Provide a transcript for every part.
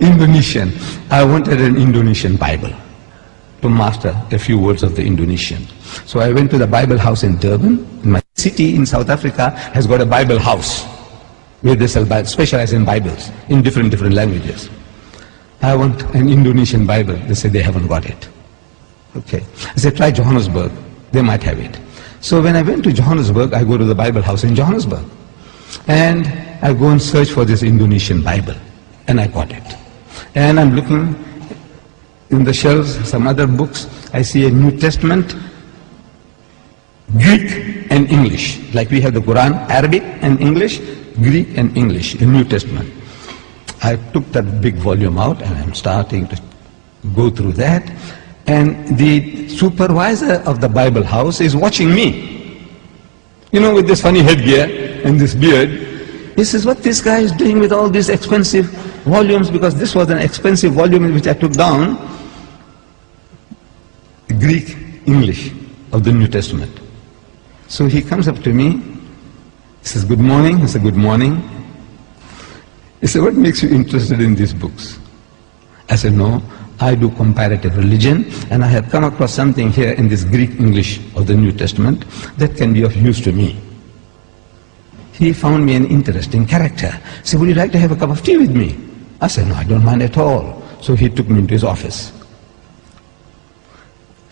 Indonesian. I wanted an Indonesian Bible to master a few words of the Indonesian. So I went to the Bible house in Durban. My city in South Africa has got a Bible house where they sell Bibles, specialize in Bibles in different languages. I want an Indonesian Bible. They said they haven't got it. Okay. I said, try Johannesburg. They might have it. So when I went to Johannesburg, I go to the Bible house in Johannesburg. And I go and search for this Indonesian Bible. And I got it. And I'm looking in the shelves, some other books. I see a New Testament, Greek and English. Like we have the Quran, Arabic and English, Greek and English, the New Testament. I took that big volume out and I'm starting to go through that. And the supervisor of the Bible house is watching me. You know, with this funny headgear and this beard. He says, what this guy is doing with all these expensive volumes, because this was an expensive volume which I took down, Greek, English of the New Testament. So he comes up to me, he says, good morning. I said, good morning. He said, what makes you interested in these books? I said, no, I do comparative religion, and I have come across something here in this Greek English of the New Testament that can be of use to me. He found me an interesting character. He said, would you like to have a cup of tea with me? I said, no, I don't mind at all. So he took me into his office.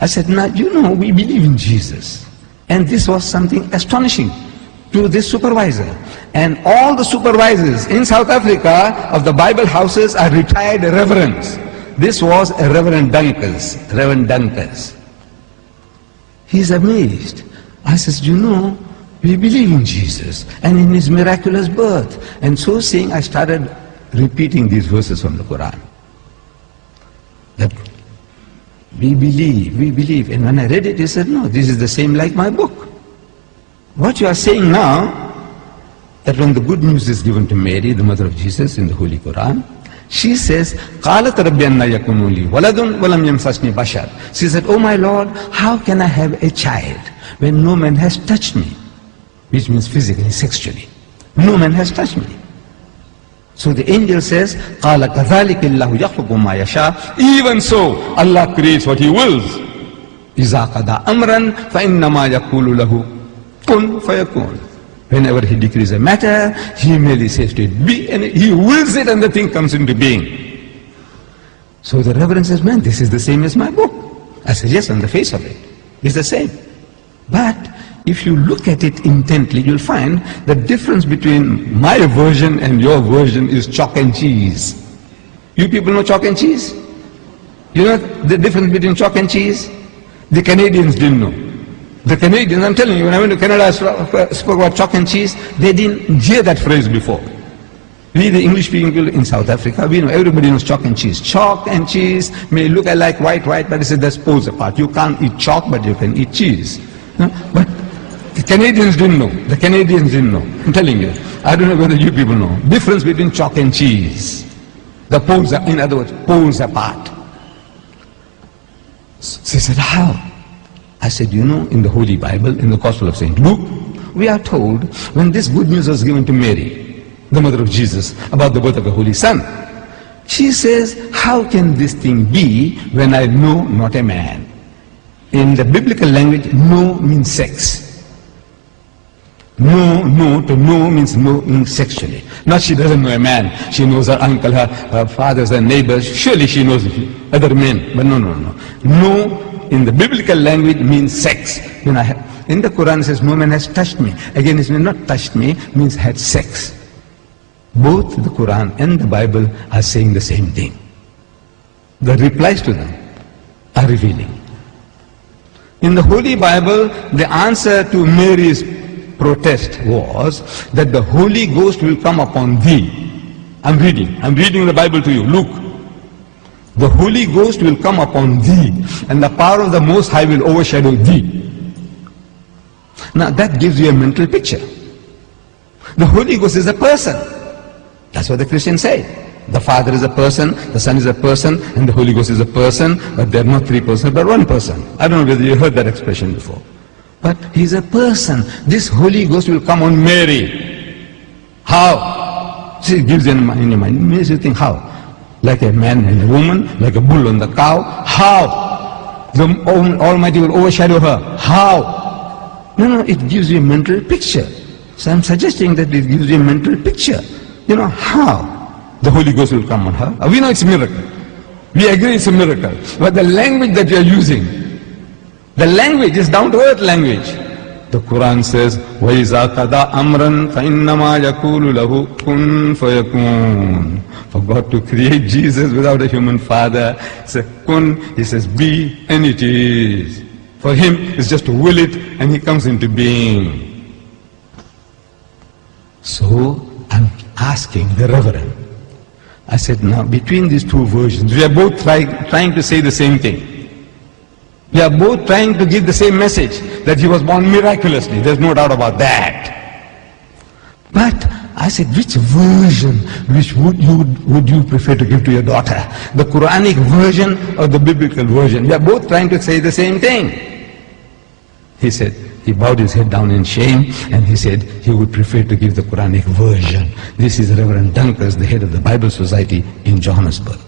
I said, now, you know, we believe in Jesus. And this was something astonishing to this supervisor. And all the supervisors in South Africa of the Bible houses are retired reverends. This was a Reverend Dunkers. He's amazed. I says, you know, we believe in Jesus and in his miraculous birth. And so saying, I started repeating these verses from the Quran. That we believe. And when I read it, he said, no, this is the same like my book. What you are saying now, that when the good news is given to Mary, the mother of Jesus, in the Holy Quran, she says, قَالَتْ رَبِّ أَنَّ يَكُونُ لِي وَلَدٌ وَلَمْ يَمْسَسْنِي بَشَرٌ. She said, oh my Lord, how can I have a child when no man has touched me? Which means physically, sexually. No man has touched me. So the angel says, قَالَ كَذَلِكَ اللَّهُ يَخْلُقُ مَا يَشَاءُ. Even so, Allah creates what He wills. إِذَا قَضَى أَمْرًا فَإِنَّمَا يَقُولُ لَهُ كُن فَيَكُونُ. Whenever He decrees a matter, He merely says to it, be, and He wills it and the thing comes into being. So the Reverend says, man, this is the same as my book. I said, yes, on the face of it, it's the same. But if you look at it intently, you'll find the difference between my version and your version is chalk and cheese. You people know chalk and cheese? You know the difference between chalk and cheese? The Canadians didn't know. The Canadians, I'm telling you, when I went to Canada, I spoke about chalk and cheese. They didn't hear that phrase before. We, the English people in South Africa, we know, everybody knows chalk and cheese. Chalk and cheese may look like white, but it's that's poles apart. You can't eat chalk, but you can eat cheese. No? But the Canadians didn't know. The Canadians didn't know. I'm telling you. I don't know whether you people know. Difference between chalk and cheese. The poles are, in other words, poles apart. So he said, how? I said, you know, in the Holy Bible, in the Gospel of St. Luke, we are told when this good news was given to Mary, the mother of Jesus, about the birth of a Holy Son, she says, how can this thing be when I know not a man? In the biblical language, no means sex. No to know means no sexually. Not she doesn't know a man. She knows her uncle, her fathers, her neighbors. Surely she knows other men. But no. No in the biblical language means sex. In the Quran it says, no man has touched me. Again, it means not touched me, means had sex. Both the Quran and the Bible are saying the same thing. The replies to them are revealing. In the Holy Bible, the answer to Mary's protest was that the Holy Ghost will come upon thee. I'm reading the Bible to you. Luke. The Holy Ghost will come upon thee, and the power of the Most High will overshadow thee. Now that gives you a mental picture. The Holy Ghost is a person. That's what the Christians say. The Father is a person, the Son is a person, and the Holy Ghost is a person, but they're not three persons, but one person. I don't know whether you heard that expression before. But He's a person. This Holy Ghost will come on Mary. How? See, it gives you in your mind. It makes you think how. like a man and a woman, like a bull and the cow. How? The Almighty will overshadow her. How? No, it gives you a mental picture. So I'm suggesting that it gives you a mental picture. How? The Holy Ghost will come on her. We know it's a miracle. We agree it's a miracle. But the language that you're using, the language is down to earth language. The Quran says, وَإِذَا قَضَى أَمْرًا فَإِنَّمَا يَقُولُ لَهُ كُن فَيَكُونُ. For God to create Jesus without a human father, he says, kun, he says, be, and it is. For him, it's just to will it, and he comes into being. So, I'm asking the Reverend, I said, now between these two versions, we are both trying to say the same thing. We are both trying to give the same message, that he was born miraculously. There's no doubt about that. But I said, which version would you prefer to give to your daughter? The Quranic version or the biblical version? We are both trying to say the same thing. He said, he bowed his head down in shame, and he said he would prefer to give the Quranic version. This is Reverend Dunkers, the head of the Bible Society in Johannesburg.